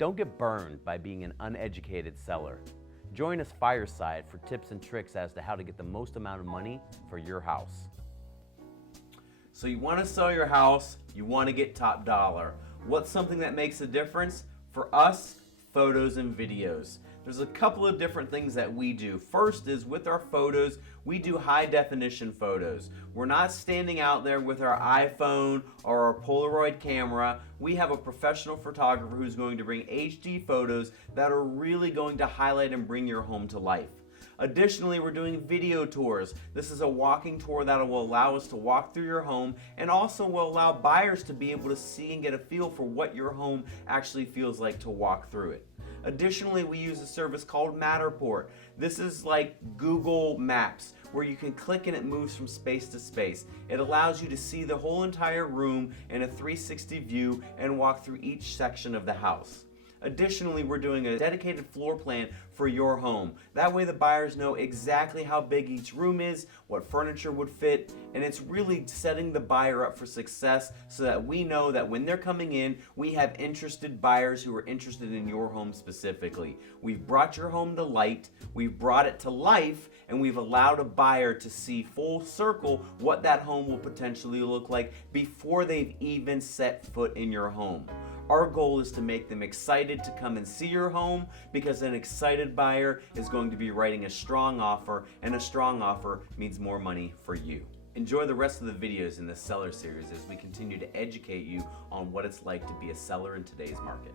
Don't get burned by being an uneducated seller. Join us Fireside for tips and tricks as to how to get the most amount of money for your house. So you want to sell your house, you want to get top dollar. What's something that makes a difference? For us, photos and videos. There's a couple of different things that we do. First is with our photos, we do high definition photos. We're not standing out there with our iPhone or our Polaroid camera. We have a professional photographer who's going to bring HD photos that are really going to highlight and bring your home to life. Additionally, we're doing video tours. This is a walking tour that will allow us to walk through your home and also will allow buyers to be able to see and get a feel for what your home actually feels like to walk through it. Additionally, we use a service called Matterport. This is like Google Maps, where you can click and it moves from space to space. It allows you to see the whole entire room in a 360 view and walk through each section of the house. Additionally, we're doing a dedicated floor plan for your home. That way the buyers know exactly how big each room is, what furniture would fit, and it's really setting the buyer up for success so that we know that when they're coming in, we have interested buyers who are interested in your home specifically. We've brought your home to light, we've brought it to life, and we've allowed a buyer to see full circle what that home will potentially look like before they've even set foot in your home. Our goal is to make them excited to come and see your home, because an excited buyer is going to be writing a strong offer, and a strong offer means more money for you. Enjoy the rest of the videos in this seller series as we continue to educate you on what it's like to be a seller in today's market.